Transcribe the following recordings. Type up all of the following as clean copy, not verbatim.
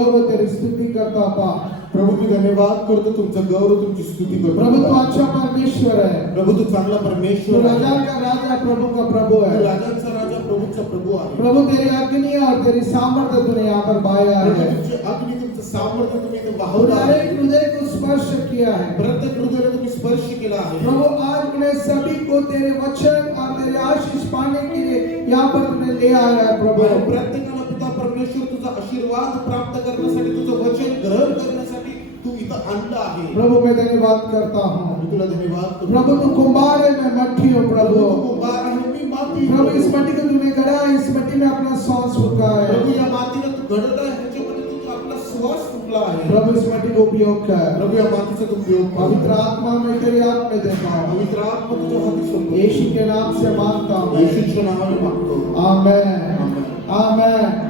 गौरव तेरी स्तुति करता पा। प्रभू मी धन्यवाद करतो, तुमचा गौरव तुमची स्तुती करतो। प्रभु तू अच्छा परमेश्वर है, प्रभु तू चांगला तू परमेश्वर राजा आहे, का राजा प्रभु का प्रभु तू है। राजांचा राजा प्रभूचा प्रभू आहे। प्रभु तेरी अग्नि और तेरी सामर्थ्य तूने यहाँ पर बाया प्रभु है। तुमचे अग्नी, तुमचं सामर्थ्य तुम्ही इथे तूने वाहवलं हर आहे। एक हृदय को स्पर्श किया है। प्रत्येक हृदयाला तुम्ही स्पर्श केला आहे। प्रभु आज उन्हें सभी को तेरे वचन और तेरे आशीष पाने के लिए यहाँ पर तूने ले आया है प्रभु। आणि प्रत्येकाला पिता परमेश्वर तुझा आशीर्वाद प्राप्त करण्यासाठी, तुझं वचन ग्रहण करण्यासाठी तू इथं आणलं आहे। प्रभु मैं धन्यवाद करता हूँ। मी तुला धन्यवाद करतो। प्रभु तू कुंभार है, मैं मट्टी हूँ प्रभु प्रभु। तू कुंभार आहे, मी माती हूँ। प्रभु इस मट्टी को तूने गढ़ा, इस मट्टी में अपना सांस फूंका है। प्रभु या मातीला तू घडवलं आहे, ह्याच्यामध्ये तू आपला श्वास फुंकला आहे। प्रभु इस मट्टी को उपयोग कर। प्रभु या मातीचा तू उपयोग कर। पवित्र आत्मा में तेरी हाथ में देता हूँ। पवित्र आत्मा तुझ्या हाती सोडतो। यीशु के नाम से मांगता हूँ। येशूच्या नावाने मागतो। आमेन आमेन। आमेन।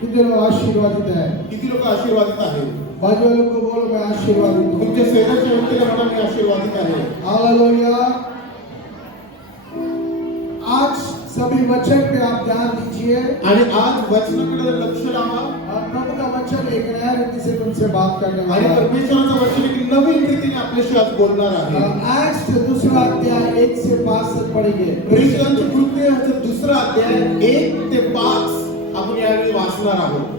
कितने लोग आशीर्वादित है? किती लोक आशीर्वादित आहेत? बाजू वालों को बोलो मैं आशीर्वादित हूँ। तुमच्या शरीराच्या व्यक्तीला म्हणा मी आशीर्वादित आहे। हालेलुया। आज सभी वचन पे आप ध्यान दीजिए आणि आज वचनाकडे लक्ष लावा। और प्रभु का वचन एक नया रीति से तुमसे बात करने आणि वाला है। परमेश्वराचं वचन एक नवीन रीतीने आपल्याशी आज बोलणार आहे। एक्ट्स दूसरा अध्याय 1 से 5 तक पढ़ेंगे। प्रेषितांची कृत्याचा दुसरा अध्याय 1 ते 5 आपण यावेळी वाचणार आहोत।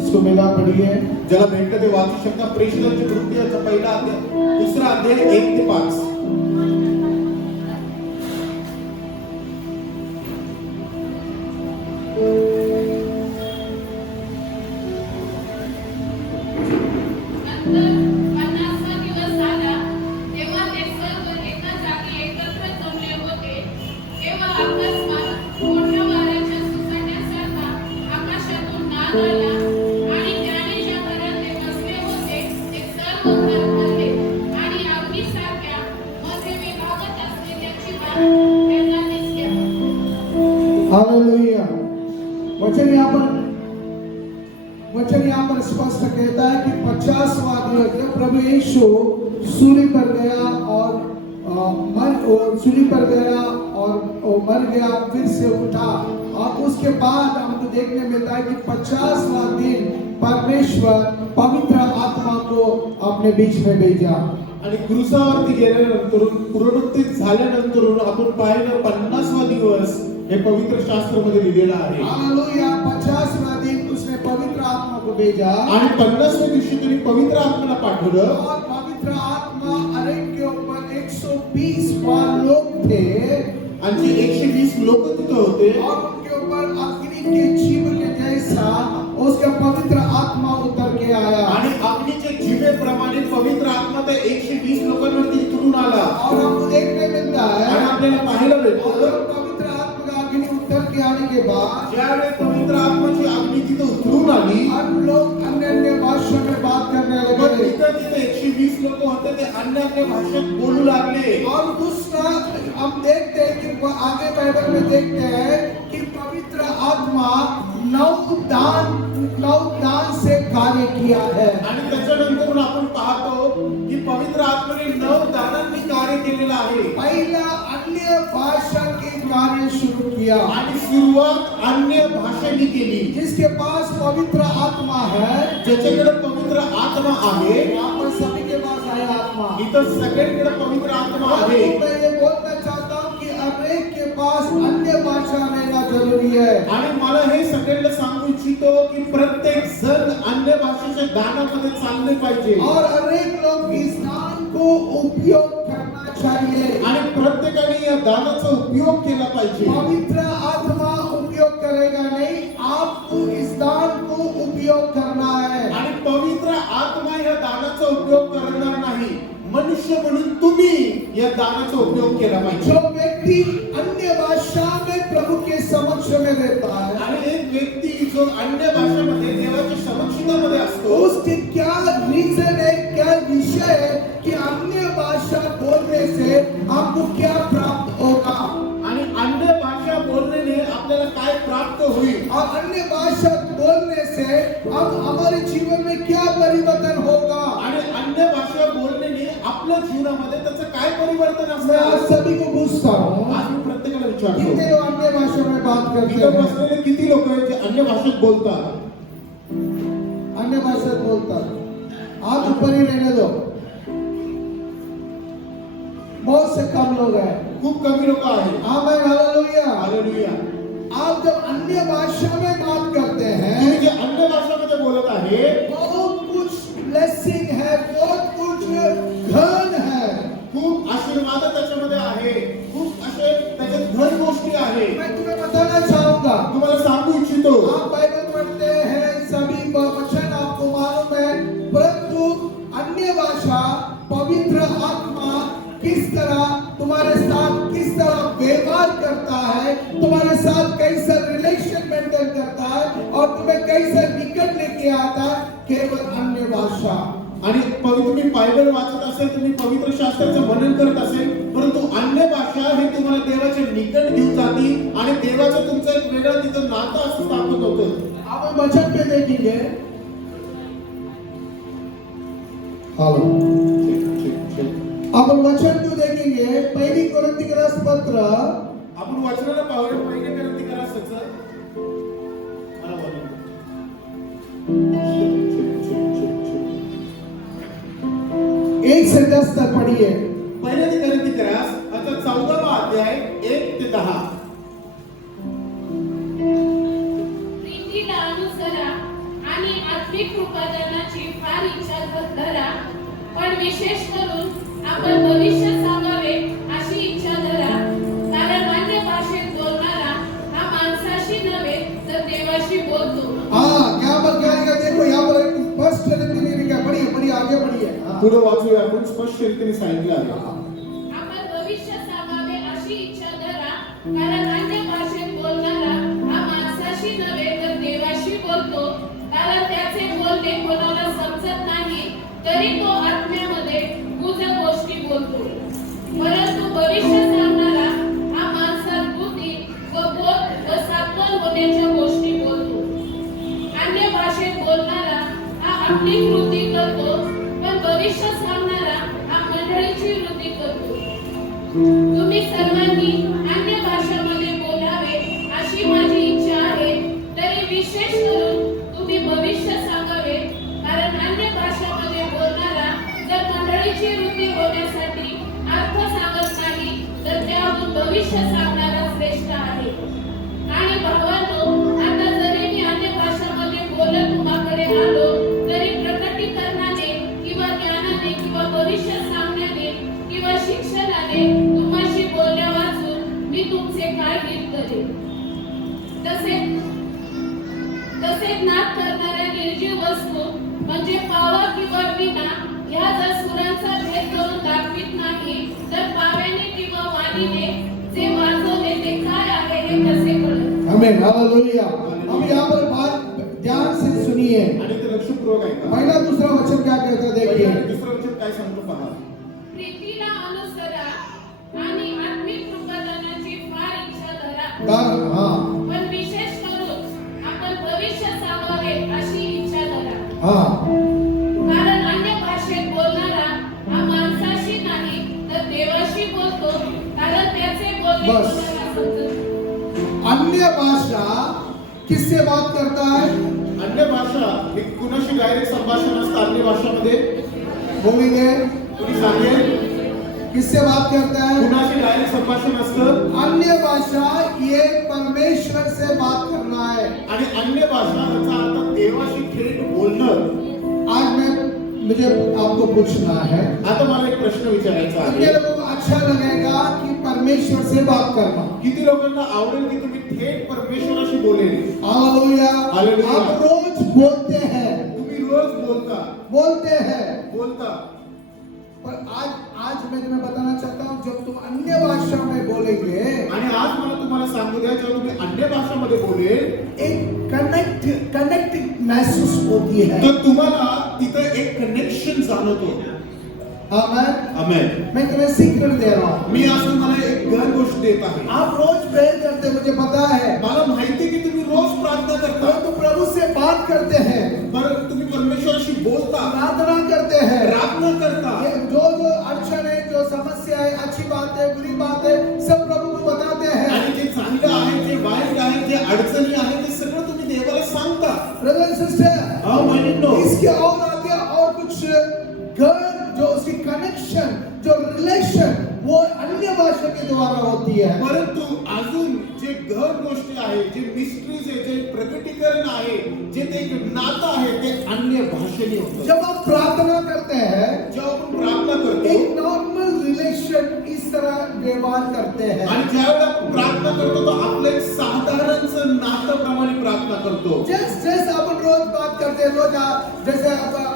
इसको मिला पढ़िए। ज्याला भेटतं ते वाचू शकता। प्रेषितांची कृत्याचा पहिला अध्याय, दुसरा अध्याय 1 ते 5। हालेलुया। वचन यहाँ पर स्पष्ट कहता है कि 50वां दिवस जब प्रभु यीशु सूली पर गया और सूली पर गया और मर गया, फिर से उठा, और उसके बाद हमको देखने मिलता है कि 50वां दिन परमेश्वर पवित्र आत्मा को अपने बीच में भेजा। आणि क्रूसावरती गेल्यानंतर, पुनरुत्थित झाल्यानंतर आपण पाहिलं 50वां दिवस हे पवित्र शास्त्रामध्ये लिहिलेलं आहे। हालेलुया। 50वां दिन उसने पवित्र आत्मा को भेजा आणि 50व्या दिवशी त्यांनी पवित्र आत्म्याला पाठवलं। और पवित्र आत्मा अनेक के ऊपर 120 लोग थे आणि 120 लोक तिथे होते और उनके ऊपर अग्नि के जीव के जैसा उसका पवित्र आत्मा उतर के आया आणि अग्नीच्या जिभेप्रमाणे पवित्र आत्मा त्या 120 लोकांवरती उतरून आला। और हमको देखने मिलता है आणि आपल्याला पाहायला और भेटतं पवित्र आत्मा का अग्नि उतर के आने के बाद ज्यावेळी पवित्र आत्माची अग्नी तिथे उतरून आली, हम लोग अन्य अन्य भाषा में बात करने मग लगे तिथे 120 लोक होते, ते अन्य अन्य भाषेत बोलू लागले। और दूसरा हम देखते हैं कि आगे बाइबल में देखते हैं कि पवित्र आत्मा नौ दान से कार्य किया है। आणि त्याच्यानंतर आपण पाहतो की पवित्र आत्म्याने 9 दानांनी कार्य केलेलं आहे। पहला अन्य भाषा के कार्य शुरू किया आणि सुरुवात अन्य भाषेने केली। जिसके पास पवित्र आत्मा है, ज्याच्याकडे पवित्र आत्मा आहे, वहाँ पर सभी के पास है आत्मा। इथं सगळ्यांकडे पवित्र आत्मा आहे। मैं ये बोलना चाहता हूँ कि हर एक के पास अन्य भाषा रहना जरूरी है। आणि मला हे सगळ्यांना सांगू इच्छितो की प्रत्येक जण अन्य भाषेच्या दानामध्ये चालले पाहिजे और हर एक लोग इस दान को उपयोग करना चाहिए। आणि प्रत्येकाने या दानाचा उपयोग केला पाहिजे। पवित्र आत्मा उपयोग करेगा नहीं, आपको इस दान को उपयोग करना है। आणि पवित्र आत्मा या दानाचा उपयोग करणार नाही, मनुष्य म्हणून तुम्ही या दानाचा उपयोग केला पाहिजे। जो व्यक्ति अन्य भाषा में प्रभु के समक्ष में रहता है, आणि एक व्यक्ती जो अन्य भाषेमध्ये देवाच्या समक्षतामध्ये असतो, उसके क्या रीजन है, क्या विषय है कि अन्य भाषा बोलने से आपको क्या प्राप्त होगा आणि अन्य भाषा बोलण्याने आपल्याला काय प्राप्त होईल, और अन्य भाषा बोलने से हम हमारे जीवन में क्या परिवर्तन होगा। आणि अन्य भाषा बोलण्याने आपल्या जीवनामध्ये त्याचं काय परिवर्तन मैं असणार। आप सभी को पूछता हूँ, आज मी प्रत्येकाला विचारतो कितने लोग अन्य भाषा में बात करते इथं हैं? बसलेले किती लोक आहेत जे अन्य भाषेत बोलतात अन्य भाषा बोलतात. हाथ ऊपर ही रहने दो. बहुत से कम लोग हैं. खूप कमी लोक आहेत. आमेन, हालेलुया. हालेलुया. आप जब अन्य भाषा में बात करते तुम्ही हैं, जे अन्य भाषामध्ये बोलत आहे बहुत कुछ ब्लेसिंग है, बहुत कुछ धन है. खूप आशीर्वाद त्याच्यामध्ये आहे, खूप असे त्याच्यात धन गोष्टी आहे. मैं तुम्हें बताना चाहूंगा, तुम्हाला सांगू इच्छितो आप बाइबल पढ़ते हैं, सभी वचन आपको मालूम है, परंतु अन्य भाषा पवित्र आत्मा किस तरह तुम्हारे साथ किस तरह व्यवहार करता है, तुम्हारे साथ कैसा रिलेशन मेंटेन करता है और तुम्हें कैसे निकट लेके आता है, केवल अन्य भाषा. आणि तुम्ही बायबल वाचत असेल, तुम्ही पवित्र शास्त्राचं मनन करत असेल, परंतु अन्य भाषा हे तुम्हाला देवाच्या निकट घेऊन जाती आणि देवाचं तुमचं एक वेगळं तिथं नातं असं स्थापित होतं. आप वचन पे देखेंगे. हेलो, आप वचन को देखेंगे. पहली कोरिन्थियस पत्र आपण वाचनाला पाहूया. पहिले कोरिन्थियस मला बोला. 1 से 10 तक पढ़िए. पहिले कोरिन्थियस आता 14वा अध्याय 1 ते 10. प्रीतीला अनुसरा आणि आत्मिक कृपादानाची फार इच्छा धरा, पण विशेष करून आपण भविष्य सांगावे अशी इच्छा धरा, कारण अन्य भाषेत बोलणारा हा माणसाशी नव्हे तर देवाशी बोलतो. हाँ, यहाँ पर क्या लिखा? देखो यहाँ पर एक स्पष्ट रीति में लिखा. पढ़िए पढ़िए, आगे पढ़िए. हाँ. पुढे वाचूया. आपण स्पष्ट रीतीने सांगितलं आहे. आपण भविष्य सांगावे अशी इच्छा धरा, कारण अन्य भाषेत बोलणारा हा माणसाशी नव्हे तर देवाशी बोलतो, कारण त्याचे बोलणे कोणाला समजत नाही, तरी तो आत्म्यामध्ये गुज गोष्टी बोलतो. परंतु भविष्य सांगणारा हा माणसात बुद्धी व बोध व सात्वन होण्याच्या गोष्टी बोलतो. अन्य भाषेत बोलणारा हा आपली वृद्धी करतो, पण भविष्य सांगणारा हा मंडळीची वृद्धी करतो. तुम्ही सर्वांनी अन्य भाषांमध्ये बोलावे अशी माझी इच्छा आहे, तरी विशेष करून तुम्ही भविष्य सांगावे, कारण अन्य भाषांमध्ये बोलणारा जर मंडळीची वृद्धी होण्यासाठी अर्थ सांगत नाही, तर त्याहून भविष्य सांगणारा श्रेष्ठ आहे. आणि भावांनो, आता जरी मी अन्य भाषांमध्ये बोलत तुम्हाकडे आलो, तरी प्रकटीकरणाने किंवा ज्ञानाने किंवा भविष्य सांगण्याने किंवा शिक्षणाने तुम्हाशी बोलल्या वाचून मी तुमचे काय हित करेन. तसेच नाद करणाऱ्या निर्जीव वस्तू म्हणजे पावा किंवा वीणा ह्या जर सुरांचा भेद करून दाखवित नाही, तर पाव्याने किंवा वाणीने जे वाजवले ते काय आहे हे कसे कळेल. आमेन, हालेलुया. अब यहाँ पर बात ध्यान से सुनिए. आणि ते लक्षपूर्वक ऐका. पहला दूसरा वचन क्या कहता है देखिए. दुसरं वचन काय सांगतो पहा. प्रीतीला अनुसरा आणि आत्मिक कृपादानाची फार इच्छा धरा, हाँ पण विशेष करून आपण भविष्य सांगावे अशी इच्छा धरा, हाँ. कारण अन्य भाषेत बोलणारा हा माणसाशी नाही तर देवाशी बोलतो, कारण त्याचे बोलणे बस. कोणाला समजत. अन्य भाषा किससे बात करता है? अन्य भाषा ही कुणाशी डायरेक्ट संभाषण असतं. अन्य भाषामध्ये बोलेंगे. कुणी सांगेल किससे बात करता है? कुणाशी डायरेक्ट संभाषण असतं. अन्य भाषा ये परमेश्वर से बात करना है. आणि अन्य भाषा याचा अर्थ देवाशी थेट बोलणं. आज मुझे आपको पूछना है, आता मला एक प्रश्न विचारायचा कितने आहे. लोगों को अच्छा लगेगा कि परमेश्वर से बात करना? किती लोकांना आवडेल की तुम्ही थेट परमेश्वराशी बोलेल. हालेलुया. हालेलुया. आप रोज बोलते हैं, तुम्ही रोज बोलते हैं, बोलता. पर आज मैं तुम्हें बताना चाहता हूँ, जब तुम अन्य भाषा में बोलेंगे, आणि आज मला तुम्हाला सांगू द्या, जेव्हा तुम्ही अन्य भाषामध्ये बोलेल एक कनेक्ट महसूस होती है. तर तुम्हाला तिथे एक कनेक्शन जाणवतो. आमेन. आमेन. मैं तुम्हें सीक्रेट दे रहा हूँ. मी आज तुम्हाला एक घर गोष्ट देत आहे. आप रोज प्रेयर करते, मुझे पता है, मला माहिती आहे की तुम्ही रोज प्रार्थना करता, परंतु प्रभु से बात करते हैं, पण तुम्ही परमेश्वराशी बोलता, प्रार्थना करते हैं. प्रार्थना करता. जो अड़चन है, जो समस्या है, अच्छी बात है, बुरी बात है, सब प्रभु को बताते हैं. अडचणी आहेत ते सगळं तुम्ही देवाला सांगता. ब्रदर सिस्टर, हा बहिणींनो, इसके और आगे और कुछ गैर जो उसकी कनेक्शन जो रिलेशन वो अन्य भाषा के द्वारा होती है. परंतु अजून जे गहन गोष्टी आहेत, जे मिस्ट्रीज आहे, जे प्रकटीकरण आहे, जे ते एक नातं आहे ते अन्य भाषेने होतं. जब आप प्रार्थना करते हैं जेव्हा आपण प्रार्थना करतो एक नॉर्मल रिलेशन इस तरह व्यवहार करते हैं. आणि ज्यावेळेला आपण प्रार्थना करतो तो आपलं एक साधारणचं नातं प्रमाणे प्रार्थना करतो. जैसे अपन रोज बात करते हैं, जैसे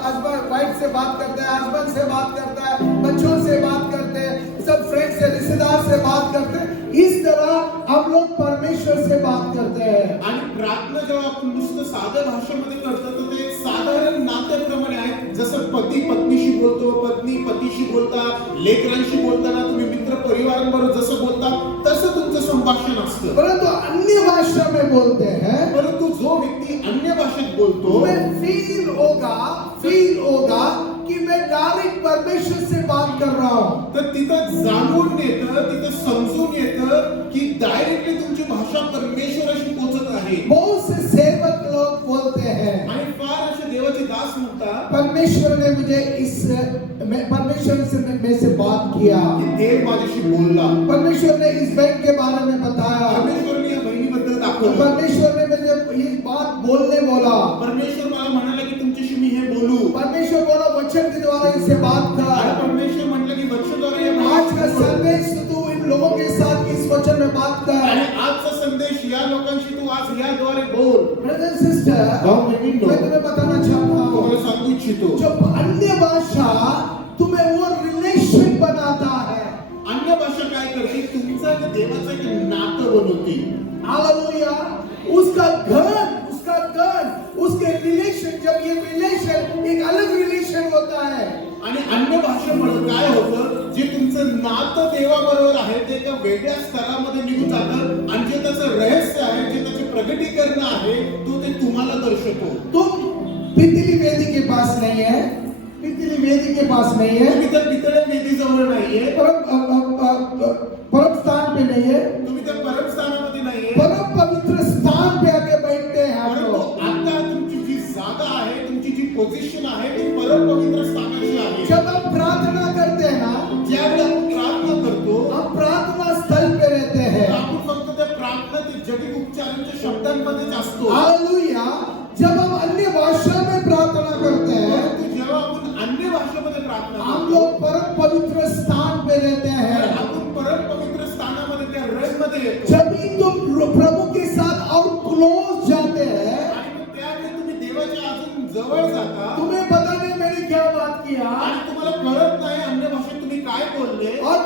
हस्बैंड वाइफ से बात करते हैं, हस्बैंड से बात करता है, बच्चों से बात करते हैं, सब फ्रेंड से रिश्तेदार से बात करते हैं, इस तरह हम लोग परमेश्वर से बात करते हैं. आणि प्रार्थना जेव्हा आपण नुसतं साध्या भाषेमध्ये करतो तर ते एक साधारण नात्याप्रमाणे आहे. जसं पती पत्नीशी बोलतो, पत्नी पतीशी बोलता, लेकरांशी बोलताना तुम्ही मित्र परिवारांबरोबर जसं बोलता तसं तुमचं संभाषण असतं. परंतु अन्य भाषा में बोलते हैं, परंतु जो व्यक्ती अन्य भाषेत बोलतो तुम्हें फील होगा कि मैं डायरेक्ट परमेश्वर से बात कर रहा हूं. तर तिथं जाणून येतं, तिथं समजून येतं की डायरेक्टली तुमची भाषा परमेश्वराशी पोहोचत आहे. बहुत से सेवक लोग बोलते हैं आणि फार असे देवाचे दास म्हणतात परमेश्वर ने मुझे परमेश्वर से मैं से बात किया, की देव माझ्याशी बोलला, परमेश्वर ने इस बैंक के बारे में बताया, परमेश्वरने या बहिणीबद्दल दाखवलं, परमेश्वर ने मुझे ये बात बोलने बोला, परमेश्वर मला म्हणाला की तुमच्याशी मी हे बोलू, परमेश्वर बोला वचन के द्वारा इससे बात आणि कर. परमेश्वर म्हटलं की वचनाद्वारे या आज का बहिणीशी बोल. संदेश तू इन लोगों के साथ इस वचन में बात आणि कर. आजचा संदेश या लोकांशी तू आज याद्वारे बोल. ब्रदर सिस्टर, भाऊ बहिणींनो, मैं तुम्हें बताना चाहता हूँ, तुम्हाला सांगू इच्छितो जब अन्य भाषा तुम्हें वो रिलेशन बनाता है. अन्य भाषा काय करते, तुमचं आणि देवाचं एक नातं बनवते. हालेलुया. उसका घर उसके रिलेशन, जब ये रिलेशन एक अलग रिलेशन होता है, आणि अन्य भाषेमुळे काय होतं, जे तुमचं नातं देवाबरोबर आहे ते एका वेगळ्या स्तरामध्ये निघून जातं आणि जे त्याचं रहस्य आहे, जे त्याचे प्रगटीकरण आहे तो ते तुम्हाला दर्शवतो. तुम पितली वेदी के पास नहीं है, पितली वेदी के पास नहीं है, तुम्ही त्या पितळ्या वेदीजवळ नाहीये, परम स्थान पे नहीं है, तुम्ही त्या परमस्थानामध्ये नाहीये, परम पवित्र स्थान पे आके बैठते हैं हम परंतु लोग. आता तुमची जी जागा आहे, तुमची जी पोझिशन आहे ती परम पवित्र स्थानाची आहे. जब हम प्रार्थना करते हैं ना, ज्यावेळी आपण प्रार्थना करतो हम प्रार्थना स्थल पे रहते हैं. आपण फक्त त्या प्रार्थना ते जटिल उपचारांच्या शब्दांमध्येच असतो. हालेलुया. जब हम अन्य भाषा में प्रार्थना करते हैं, परंतु जेव्हा आपण अन्य भाषेमध्ये प्रार्थना हम करतो लोग परम पवित्र स्थान पे रहते तर हैं. आपण परम पवित्र स्थानामध्ये त्या रेलमध्ये येतो. जब भी तुम प्रभु के साथ और क्लोज जाते हैं, आणि मग त्यावेळी तुम्ही देवाच्या अजून जवळ जाता तुम्हें पता नहीं मैंने क्या बात किया आणि तुम्हाला कळत नाही अन्य भाषेत तुम्ही काय बोलले और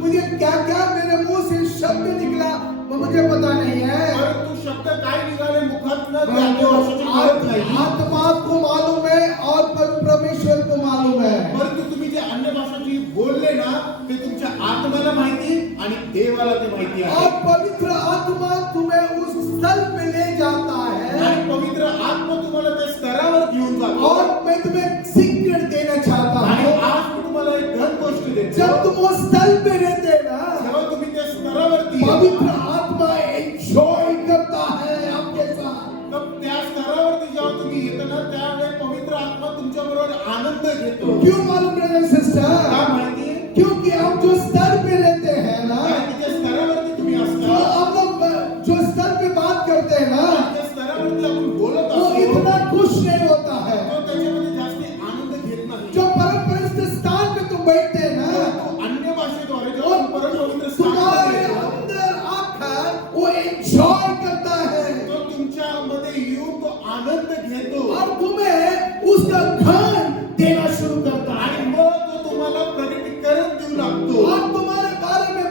मुझे क्या क्या मेरे मुंह से शब्द निकला वो मुझे पता नहीं है. परंतु शब्द काय निघाले मुखातनं ते अन्य भाषेचे कळत नाही. आत्मा को मालूम है और परमेश्वर को मालूम है. परंतु तुम्ही जे अन्य भाषाची बोलले ना ते तुमच्या आत्म्याला माहिती आणि देवाला ते माहिती आहे. और पवित्र आत्मा तुम्हें उस स्थल पे ले जाता है. आणि पवित्र आत्मा तुम्हाला त्या स्तरावर घेऊन जातो. और मैं तुम्हें सीक्रेट देना चाहता आणि हूँ, आज मी तुम्हाला एक घन गोष्ट देतो. जब तुम उस स्थल पे रहते ना, जेव्हा तुम्ही त्या स्तरावरती पवित्र आत्मा एंजॉय करता है आपके साथ. तर त्या स्तरावरती जेव्हा तुम्ही येता ना त्यावेळी पवित्र आत्मा तुमच्या बरोबर आनंद घेतो. क्यों मालूम ब्रदर का सिस्टर? माहिती? क्योंकि हम जो स्तर पे रहते हैं ना, कारण की त्या स्तरावरती तुम्ही जो असता हम लोग जो स्तर पे बात करते हैं ना, त्या स्तरावरती आपण बोलत वो असतो इतना खुश नहीं होता है. तो त्याच्यामध्ये जास्ती आनंद घेत नाही. जो परम पवित्र स्थान पे तुम बैठते हैं ना, परंतु अन्य भाषेद्वारे जेव्हा आपण परम पवित्र तुम्हारे स्थानामध्ये येतो, अंदर आकर वो एंजॉय करता है तो तुमच्यामध्ये येऊन तो आनंद घेतो और तुम्हें उसका धन देना शुरू करता है. आणि मग तो तुम्हाला प्रगटीकरण देऊ लागतो. और तुम्हारे बारे में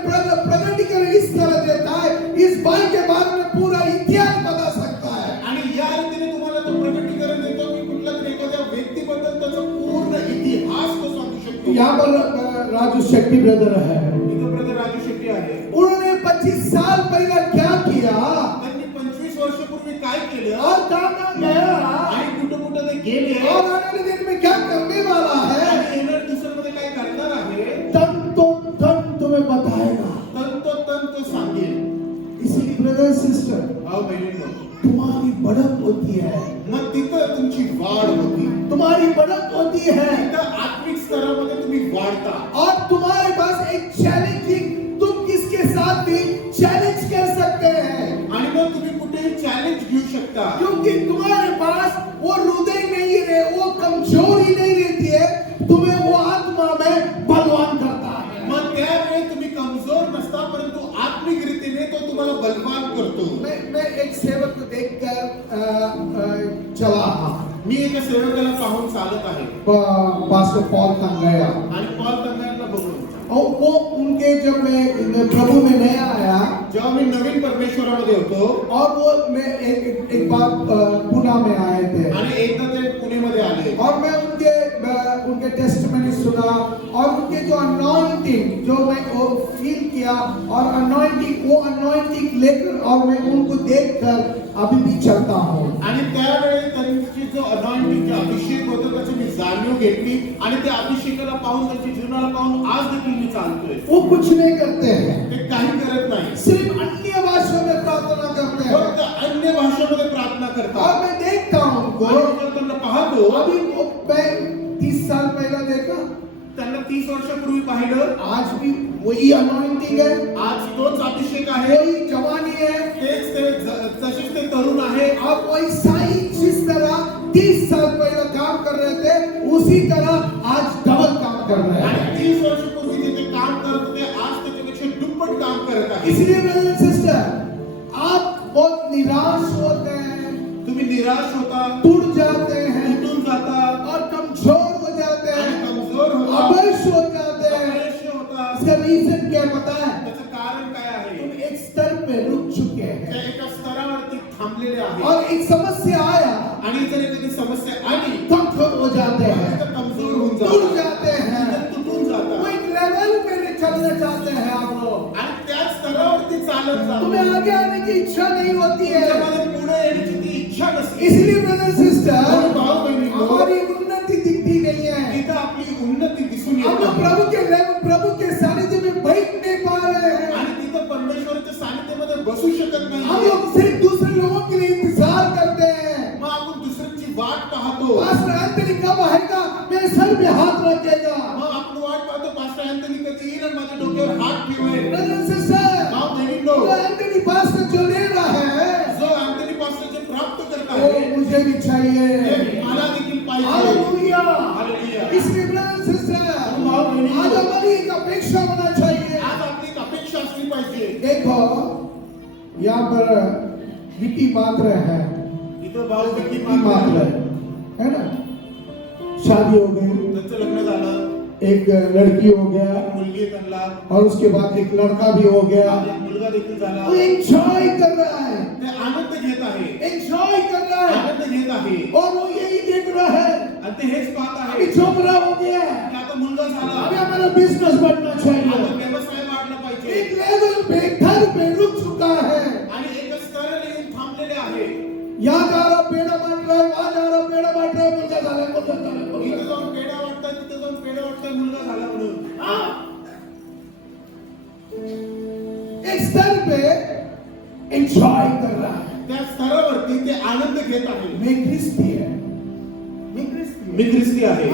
प्रगटीकरण इस तरह देता है, इस भाई के बारे में पूरा इतिहास बता सकता है. आणि या रीतीने तुम्हाला तो प्रगटीकरण देतो की कुठल्या तरी एखाद्या व्यक्तीबद्दल त्याचा पूर्ण इतिहास तो सांगू शकतो. यहाँ पर राजू शेट्टी ब्रदर है, इथं ब्रदर राजू शेट्टी आहे. उन्होंने 25 साल पहले क्या किया त्यांनी 25 वर्षापूर्वी काय केलं और कहाँ गया आणि कुठं कुठं ते गेले और आने वाले दिन में क्या करने वाला है, आणि येणाऱ्या दिवसांमध्ये काय करणार आहे तन तो तन तुम्हें बताएगा. तंतोतंत सांगेल. इसीलिए ब्रदर सिस्टर, भाऊ बहिणींनो, तुम्हारी बढ़त होती है, मग तिथं तुमची वाढ होती, तुम्हारी बढ़त होती है, तिथं आत्मिक स्तरामध्ये तुम्ही वाढता और तुम्हारे पास एक चैलेंजिंग, तुम किसके साथ भी चैलेंज कर सकते हैं, आणि मग तुम्ही कुठेही चॅलेंज घेऊ शकता, क्योंकि तुम्हारे पास वो हृदय नहीं रहे, वो कमजोरी नहीं रहती है, तुम्हें वो आत्मा में बलवान करता है। मग त्यावेळी तुम्ही कमजोर नसता, परंतु आत्मिक रीतीने तो तुम्हाला बलवान करतो. मैं एक सेवक को देखकर चला रहा, मी एका सेवकाला पाहून चालत आहे पास्टर पॉल तंगया, आणि पॉल तंगाला बघून और वो उनके जब मैं प्रभु में नया आया, जेव्हा मी नवीन परमेश्वरामध्ये होतो और वो मैं एक बार पुणे में आए थे, आणि एकदा ते पुणेमध्ये आले और मैं उनके टेस्टमनी सुना, और उनके जो अनॉइंटिंग जो मैं वो फील किया, और अनॉइंटिंग वो अनॉइंटिंग लेकर, और मैं उनको देखकर अभी भी चलता हूँ। आणि त्यावेळी त्यांची जो अनॉइंटिंग अभिषेक होता त्याची मी जाणीव घेतली, आणि त्या अभिषेकाला पाहून त्यांच्या जीवनाला पाहून आज देखील मी चालतोय. वो कुछ नहीं करते हैं, ते काही करत नाही, सिर्फ अन्य भाषा में प्रार्थना करते हैं, फक्त अन्य भाषेमध्ये प्रार्थना करतात. और मैं देखता हूँ उनको, आणि जेव्हा त्यांना पाहतो, अभी वो मैं 30 साल पहले देखा, त्यांना 30 वर्षापूर्वी पाहिलं, आज भी वही अनॉइंटिंग है, आज तोच अभिषेक आहे, वही जवानी है, तेच ते जसेच ते तरुण आहे. और वैसा ही जिस तरह 30 साल पहले काम कर रहे थे, उसी तरह आज डबल काम कर रहे आणि हैं। 30 वर्षापूर्वी जे ते काम करत होते, आज त्याच्यापेक्षा दुप्पट काम करत आहे. इसलिए ब्रदर सिस्टर, आप बहुत निराश होते हैं, तुम्ही निराश होता, टूट जाते हैं, तुटून जाता, और कमजोर हो जाते आणि हैं, कमजोर होता, अवश हो जाते हैं। अपयशी होता. इसका रीजन क्या पता है? त्याचं कारण काय आहे? तुम एक स्तर पे रुक चुके हैं, त्या एका स्तरावरती थांबलेले आहे, और एक समस्या आया, आणि जर एखादी समस्या आली कमजोर हो जाते हैं, तर कमजोर होऊन टूट जातात, जाते हैं, तुटून वो जातात, एक लेवल पे चलना चाहते हैं आप लोग, आणि त्याच स्तरावरती चालत जातात. तुम्हें आगे आने की इच्छा नहीं होती है। तुमच्यामध्ये पुढे येण्याची ती इच्छा नसते. इसलिए ब्रदर सिस्टर, भाऊ बहिणी, हमारी उन्नति दिखती नहीं है, तिथं आपली उन्नती दिसून हम येत लोग नाही. प्रभु के सानिध्य में बैठ नहीं पा रहे हैं, आणि तिथं परमेश्वराच्या सानिध्यामध्ये बसू शकत हम नाही. लोग सिर्फ दूसरे लोगों के लिए इंतजार करते हैं। मग आपण दुसऱ्यांची वाट पाहतो, पास्टर एंथनी कब आएगा, मेरे सर पे हाथ रखेगा। मग आपण वाट पाहतो पास्टर अँथनी कधी येईल आणि माझ्या डोक्यावर हात ठेवेल. ब्रदर सिस्टर, भाऊ बहिणींनो, जो एंथनी पास्टर जो ले रहा है, जो अँथनी पास्टर जे प्राप्त करत वो आहे, मुझे भी चाहिए। ते मला देखील पाहिजे. हालेलुया। हालेलुया. इसलिए ब्रदर सिस्टर, भाऊ बहिणींनो, आज हमारी एक अपेक्षा होना चाहिए। आज आपली एक अपेक्षा असली पाहिजे. देखो, यहाँ पर विकी मात्र है, इथं भाऊ किती विकी मात्र है ना, शादी हो गई, त्यांचं लग्न झालं, एक लड़की हो गया, एक मुलगी आहे त्यांना, और उसके बाद एक लड़का भी हो गया। एक मुलगा देखील झाला. वो एंजॉय कर रहा है, ते आनंद घेत आहे, एंजॉय कर रहा है, आनंद घेत आहे, और वो यही देख रहा है, आणि ते हेच पाहत अभी आहे छोकरा हो गया, की आता मुलगा झाला, अभी हमारा बिजनेस बढ़ना आता चाहिए। व्यवसाय वाढला पाहिजे, एक लेवल पे घर पे रुक चुका है, आणि एक स्तराला येऊन थांबलेले आहे. यहाँ जा रहा पेड़ा बांट रहा है, वहाँ जा रहा पेड़ा बांट रहा है, मुर्गा झाला, मुर्गा झाला, इथं मुर्गा झाला। जाऊन पेढा वाटतं, तिथं जाऊन पेढा वाटतं, मुलगा झाला म्हणून. एक स्तर पे एंजॉय कर रहा है। त्या स्तरावरती ते आनंद घेत आहे. मैं ख्रिस्ती है, मी ख्रिस्ती आहे.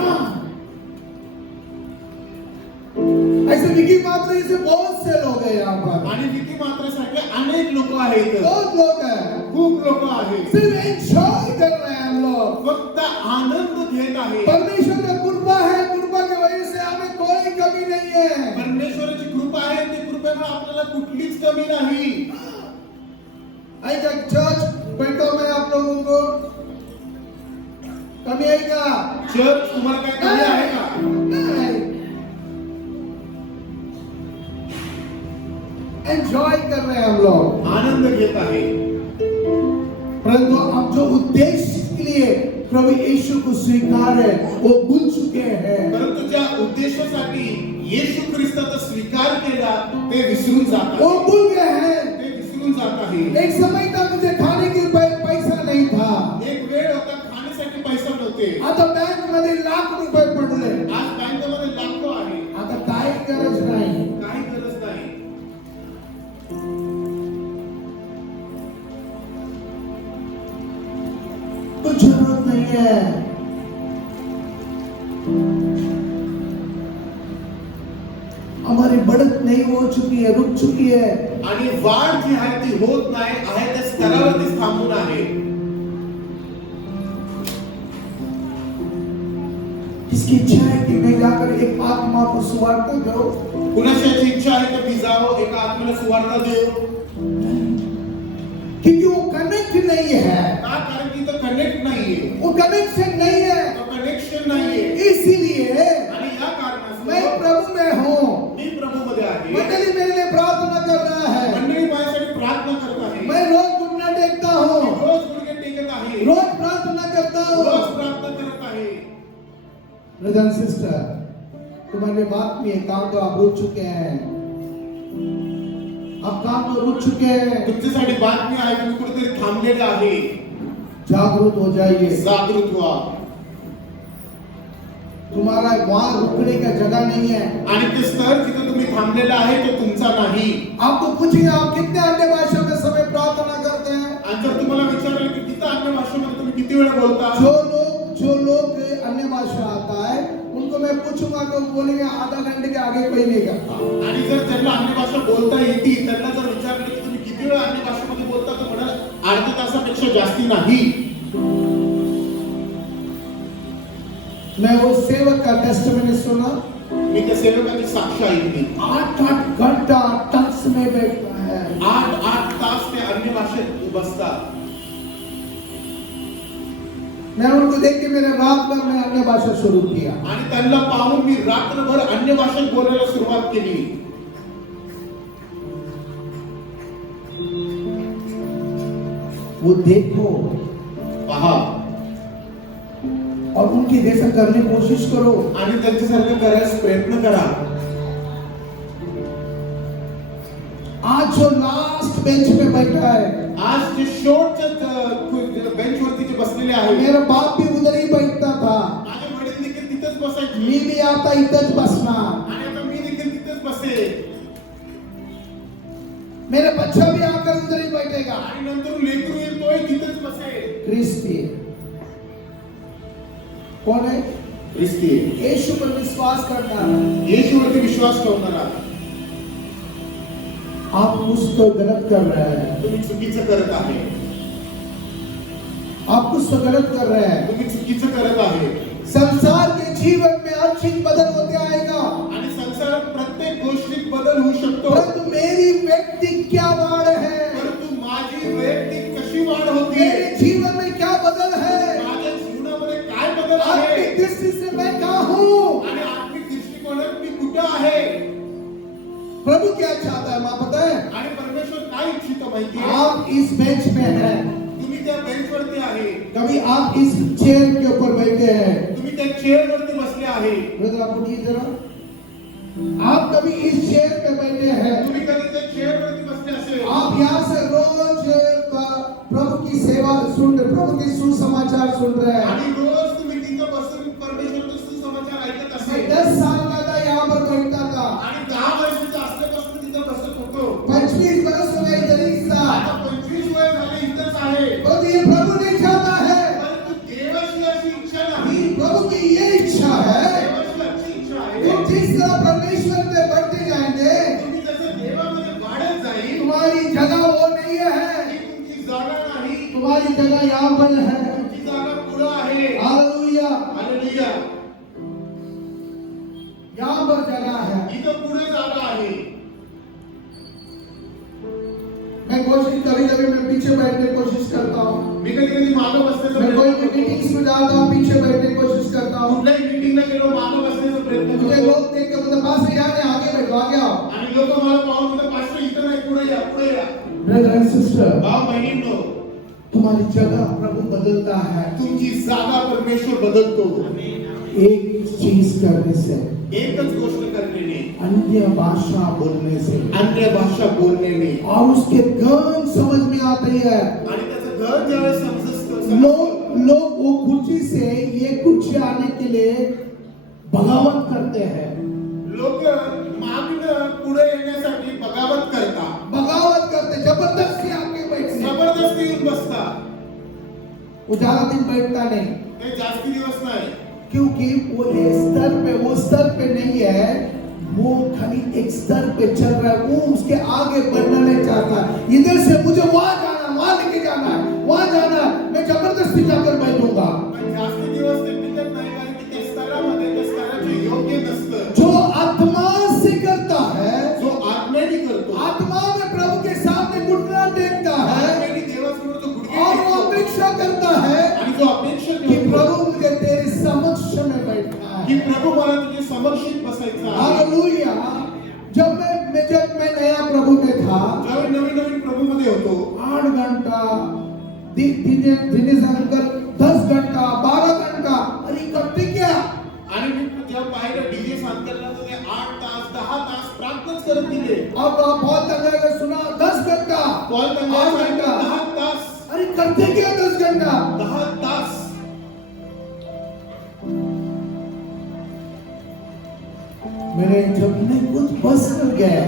ऐसे विकी मात्र से बहुत से लोग हैं यहाँ पर, आणि विकी मात्र सारखे अनेक लोक आहेत, बहुत लोग हैं, खूप लोक आहेत, सिर्फ एंजॉय कर रहे हैं हम लोग। फक्त आनंद घेत आहे. परमेश्वर का कृपा है, कृपा की वजह से हमें कोई कमी नहीं है। परमेश्वराची कृपा आहे, ती कृपेमुळे आपल्याला कुठलीच कमी नाही. आई का चर्च बैठो में आप लोगों को कमी आई का? चर्च तुम्हाला काय कमी आहे का? नहीं। एंजॉय कर रहे हैं हम लोग, आनंद घेत आहे. परंतु हम जो उद्देश्य के लिए प्रभु यीशु को स्वीकार है वो भूल चुके हैं। परंतु ज्या उद्देशासाठी येशू ख्रिस्ताचा स्वीकार केला ते विसरून जातात, वो भूल गए हैं। ते विसरून जात आहे. एक समय था मुझे खाने के पैसा नहीं था, एक वेळ होता खाण्यासाठी पैसा नव्हते, आता बँक मध्ये लाख रुपये पडले, आज बँकेमध्ये लाखो आहे, आता काही गरज नाही। काही गरज नाही. कुछ जरूरत नहीं है। हमारी बढ़त नहीं हो चुकी है, रुक चुकी है। आणि वाढ जी आहे ती होत नाही आहे त्या स्तरावरतीच थांबून आहे. इसकी इच्छा है कि मैं जाकर एक आत्मा को सुवार्ता दो। कुणाची इच्छा आहे तर ती जाओ एका आत्म्याला सुवार्ता देऊ. क्योंकि वो कनेक्ट नहीं है, का कारण की तो कनेक्ट नाहीये, वो कनेक्शन नहीं है। तो कनेक्शन नाहीये. इसीलिए आणि या कारणास्तव मैं प्रभु में हूँ। मी प्रभूमध्ये आहे. मंडली मेरे लिए प्रार्थना कर रहा है। मंडळी माझ्यासाठी प्रार्थना करत आहे. मैं रोज घुटना टेकता हूँ, रोज गुडघे टेकत आहे. रोज प्रार्थना करता हूँ। रोज प्रार्थना करत आहे. ब्रदर एंड सिस्टर, तुम्हारे बात में काम तो आप रुक चुके हैं, आप काम तो रुक चुके हैं। तुमच्यासाठी बातमी आहे, तुम्ही कुठेतरी थांबलेले आहे. जागरूक हो जाइए। जागृत व्हा. तुम्हारा वहां रुकने का जगह नहीं है। आणि ते स्तर जिथे तुम्ही थांबलेला आहे तो तुमचा नाही. आपको पूछिए, आप कितने अन्य भाषा में समय प्रार्थना करते हैं? आणि जर तुम्हाला विचारलं की किती अन्य भाषेमध्ये तुम्ही किती वेळा बोलता, जो लोग अन्य भाषा आता है उनको मैं पूछूंगा तो बोलेंगे आधा घंटे के आगे कोई नहीं करता। आणि जर त्यांना अन्य भाषा बोलता येते त्यांना जर विचारलं की तुम्ही किती वेळा अन्य भाषेमध्ये बोलता तर म्हणाल अर्ध्या तासापेक्षा जास्ती नाही. मैं वो सेवक का टेस्टिमनी सुना, मी त्या सेवकाची साक्ष ऐकली. 8-8 घंटा टंग्स में बैठता है। 8 तास ते अन्य भाषेत बसतात. मैं उनको देख के मेरे रात भर में अन्य भाषा शुरू किया। आणि त्यांना पाहून मी रात्रभर अन्य भाषेत बोलायला सुरुवात केली. वो देखो पहा और उनकी जैसा करने की कोशिश करो। आणि त्यांच्यासारखं करायचा प्रयत्न करा. आज जो लास्ट बेंच पे बैठा है, आज जे शेवटच्या बेंचवरती जे बसलेले आहे, मेरा बाप भी उधर ही बैठता था, माझे वडील देखील तिथेच बसायचे. मी भी आता इधर बसना। आणि आता मी देखील तिथेच बसेल. मेरा बच्चा भी आकर उधर ही बैठेगा। आणि नंतर लेकरू येईल तोही तिथेच बसेल. ख्रिस्ती कौन है? ख्रिस्ती यीशु पर विश्वास करना है। येशूवरती विश्वास ठेवणारा. आप कुछ तो गलत कर रहे हैं, तुम्ही चुकीचं करत आहे. आप कुछ तो गलत कर रहे हैं। तुम्ही चुकीचं करत आहे. संसार के जीवन में हर चीज बदल होते आएगा, आणि संसारात प्रत्येक गोष्टीत बदल होऊ शकतो. परंतु मेरी व्यक्ति क्या वाड़ है, परंतु माझी वैयक्तिक कशी वाढ होती, मेरे जीवन में क्या बदल है, माझ्या जीवनामध्ये काय बदल आहे, आत्मिक दृष्टि से मैं कहाँ हूँ, आणि आत्मिक दृष्टिकोनात मी कुठे आहे. प्रभु क्या चाहता है माँ पता है? आणि परमेश्वर काय इच्छितो माहिती आहे? आप इस बेंच में हैं, तुम्ही त्या बेंचवरती आहे. कभी आप इस चेयर के ऊपर बैठे हैं। तुम्ही त्या चेअरवरती बसले आहे. ब्रदर आप उठिए जरा, आप कभी इस चेयर पे बैठे हैं, तुम्ही कधी त्या चेअरवरती बसले असेल. आप यहाँ से रोज प्रभु की सेवा सुन रहे, प्रभु के सुसमाचार सुन रहे हैं। आणि रोज तुम्ही तिथं बसून परमेश्वरचे सुसमाचार ऐकत मैं असेल. 10 साल का था, यहाँ पर बैठता था। आणि 10 वर्षाचा असल्यापासून तिथं बसत होतो. 25 वर्ष हो गए इधर ही था। आता 25 वय झाले इथंच आहे. परंतु ये प्रभु नहीं चाहता है, परंतु देवाची अशी इच्छा नाही. प्रभु की ये इच्छा है, देवाची अशी इच्छा आहे. तुम जिस तरह परमेश्वर में बढ़ते जाएंगे, तुम्ही जसं देवामध्ये वाढत जाईल, तुम्हारी जगह वो नहीं है, ही तुमची जागा नाही, तुम्हारी जगह यहाँ पर है। तुमची जागा पुढं आहे. Hallelujah, hallelujah. यहाँ पर जगह है। इथं पुढे जागा आहे. मैं कोशिश कभी मैं पीछे बैठने की कोशिश करता हूँ। मी कधी कधी मागं बसण्याचा मैं कोई प्रयत्न करतो. मीटिंग्स में जाता हूँ, पीछे बैठने की कोशिश करता हूँ। कुठल्याही मीटिंगला गेलो मागं बसण्याचा प्रयत्न मुझे करतो. लोग देख के बोलते पास से जाने आगे बैठो, आगे आओ। आणि लोक मला पाहून म्हणतात पास्टर इथं नाही पुढे या पुढे या. ब्रदर एंड सिस्टर, भाव बहिणींनो, तुम्हारी जगह प्रभु बदलता है तुमची जागा परमेश्वर बदलतो. एक चीज करने से, एकच गोष्ट करण्याने, अन्य भाषा बोलने से, अन्य भाषा बोलण्याने. और उसके गंध समझ में आती है। आणि त्याचं घर ज्यावेळेस समजतं, लोग वो कुर्सी से ये कुर्सी आने के लिए बगावत करते हैं। लोक मागणं पुढे येण्यासाठी बगावत करतात. बगावत करते, जबरदस्ती आके बैठते। जबरदस्ती येऊन बसतात. वो ज्यादा दिन बैठता नहीं, ते जास्ती दिवस नाही, क्योंकि वो वो स्तर पे नहीं है, वो खाली एक स्तर पे चल रहा है, वो उसके आगे बढ़ना नहीं चाहता। इधर से मुझे वहां जाना, वहां लेके जाना है, वहां जाना है, मैं जबरदस्ती जाकर बैठूंगा। पण जास्ती दिवस ते टिकत नाही, कारण की ते स्तरामध्ये ते स्तराचे योग्य नसतं. जो आत्मा से करता है, जो आत्मेने करतो, आत्मा में प्रभु के सामने घुटना टेकता है आत्मेने देवासमोर जो गुडघे और वो टेकतो, अपेक्षा करता है आणि जो अपेक्षा कि करतो प्रभु मुझे तेरे समक्ष में बैठना की है। प्रभु मला तुझे समक्षित बसायचं आहे. हालेलुया। जब मैं नया प्रभु में था, ज्यावेळी नवीन नवीन प्रभु मध्ये होतो, 8 घंटा दिने सांगकर 10 घंटा 12 घंटा, अरे इकट्ठे क्या? आणि मी जेव्हा पाहिलं डीजे सांगताना तर ते 8 तास 10 तास प्रार्थनाच करत गेले. अब बहुत तंगा सुना 10 घंटा पॉल 8 तंगाला घंटा, 10 तास अरे करते क्या 10 घंटा? 10 तास. मैंने जब मैं कुछ बस कर गया,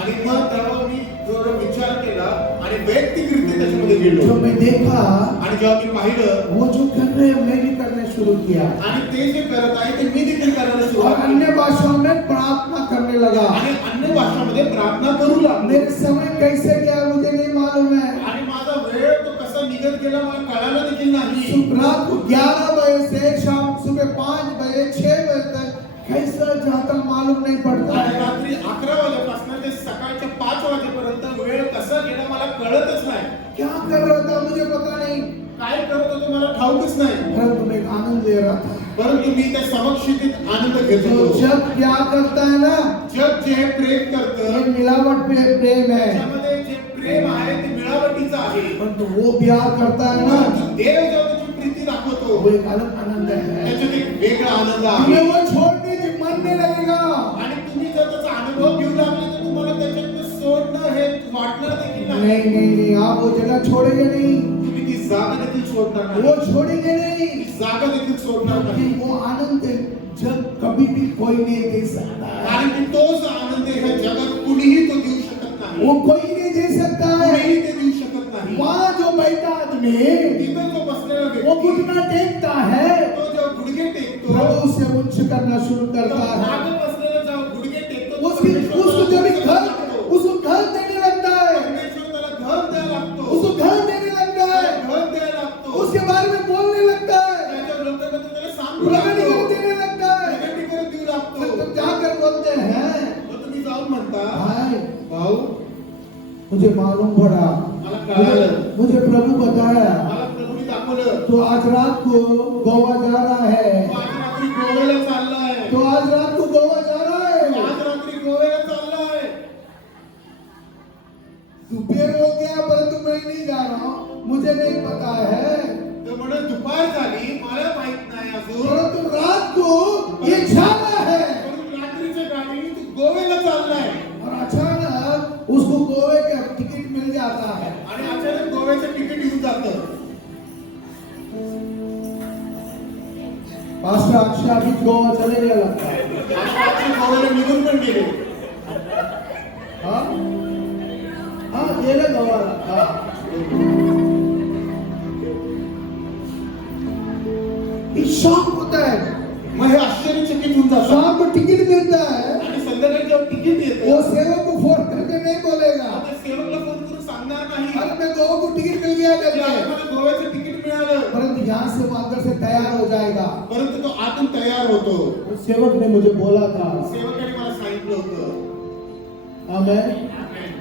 आणि मग तेव्हा मी थोडा विचार केला आणि वैयक्तिकरित्या त्याच्यामध्ये गेलो. जब मैं देखा आणि जेव्हा मी पाहिलं वो जो कर रहे हैं मैं भी करना शुरू किया आणि ते जे करत आहे ते मी देखील करायला और सुरुवात केली. अन्य भाषाओं में प्रार्थना करने लगा। आणि अन्य भाषामध्ये प्रार्थना करू लागलो. मेरे समय कैसे गया मुझे नहीं मालूम है। आणि माझा वेळ तो कसा निघत गेला मला कळालं देखील नाही. रात को 11 बजे से शाम सुबह 5 बजे 6 बजे तक कैसा जाता मालूम नहीं पड़ता आणि है। रात्री 11 वाजेपासून ते सकाळच्या 5 वाजेपर्यंत वेळ कसा गेला मला कळतच नाही. क्या कर रहा था मुझे पता नहीं, काय करत होतो मला ठाऊकच नाही. परंतु मैं आनंद ले रहा था। परंतु मी त्या समक्षितीत आनंद घेत जो होतो. जब प्यार करता है ना, जग जे प्रेम करतं ये मिलावट पे प्रेम है, त्यामध्ये जे प्रेम आहे ते मिळावटीचं आहे. परंतु वो प्यार करता है ना, परंतु देव जेव्हा त्याची प्रीती दाखवतो वो एक अलग आनंद है। त्याच्यात एक वेगळा आनंद आहे. तुम्हें वो छोड़ने की मन नहीं लगेगा। आणि तुम्ही जर त्याचा अनुभव घेऊ लागले तर तुम्हाला त्याच्यातनं सोडणं हे वाटणार देखील नाही. नहीं, आप वो जगह छोड़ेंगे नहीं, तुम्ही ती जागा देखील सोडणार नाही. वो छोड़ेंगे नहीं, ती जागा देखील सोडणार नाही. क्योंकि वो आनंद जब कभी भी कोई नहीं दे सकता है, कारण की तोच आनंद ह्या जगात कुणीही तो देऊ शकत नाही. वो कोई नहीं दे सकता है। कुणीही ते देऊ शकत नाही. वहाँ जो बैठा आदमी तिथं जो बसलेला वो व्यक्ती घुटना टेकता है, तो जेव्हा गुडघे टेकतो प्रभु से उच्च करना शुरू करता है। मागे बसलेला जेव्हा गुडघे टेकतो तो उसको जब भी उसको घर देने लगता है, परमेश्वर त्याला घर द्यायला लागतो. उसको घर देने लगता है, घर द्यायला लागतो. उसके बारे में बोलने लगता है, त्याच्या लोकांबद्दल त्याला सांगू प्रगति लागतो. देने लगता है। प्रगती करत देऊ लागतो. तब जाकर बोलते हैं, मग तुम्ही जाऊन म्हणता भाई भाऊ मुझे मालूम पड़ा, मला कळालं, मुझे प्रभु बताया मला प्रभूने दाखवलं तो आज रात को गोवा जा रहा है, तो आज रात्री गोव्याला चाललाय. तो आज रात को गोवा जा रहा है। आज रात्री गोव्याला चाललाय. दोपहर हो गया परंतु मैं नहीं जा रहा हूँ, मुझे नहीं पता है, तर म्हणून दुपार झाली मला माहित नाही अजून. परंतु रात को ये जाना है। परंतु रात्रीच्या गाडीने तू गोव्याला चाललाय. और अचानक उसको गोवे का टिकट मिल जाता है। आणि अचानक गोव्याचं तिकीट येऊन जातं. पास्टर अक्षय अभी गोवा चले गया लगता है। आजपासून गोव्याला निघून पण गेले. हाँ हाँ गेले गोवा। हाँ ये शौक होता है, मग हे आश्चर्यचकित होऊन जातं. शाम को टिकट मिलता है, आणि संध्याकाळी जेव्हा तिकीट वो येतं सेवक को फोन करके नहीं बोलेगा आता सेवकला फोन करून सांगणार नाही अरे मैं गोवा को टिकट मिल गया की करके, आज मला गोव्याचं तिकीट मिळालं. परंतु यहाँ से वो अंदर से तैयार हो जाएगा। परंतु तो आतून तयार होतो. उस सेवक ने मुझे बोला था, सेवकाने मला सांगितलं होतं. आमेन,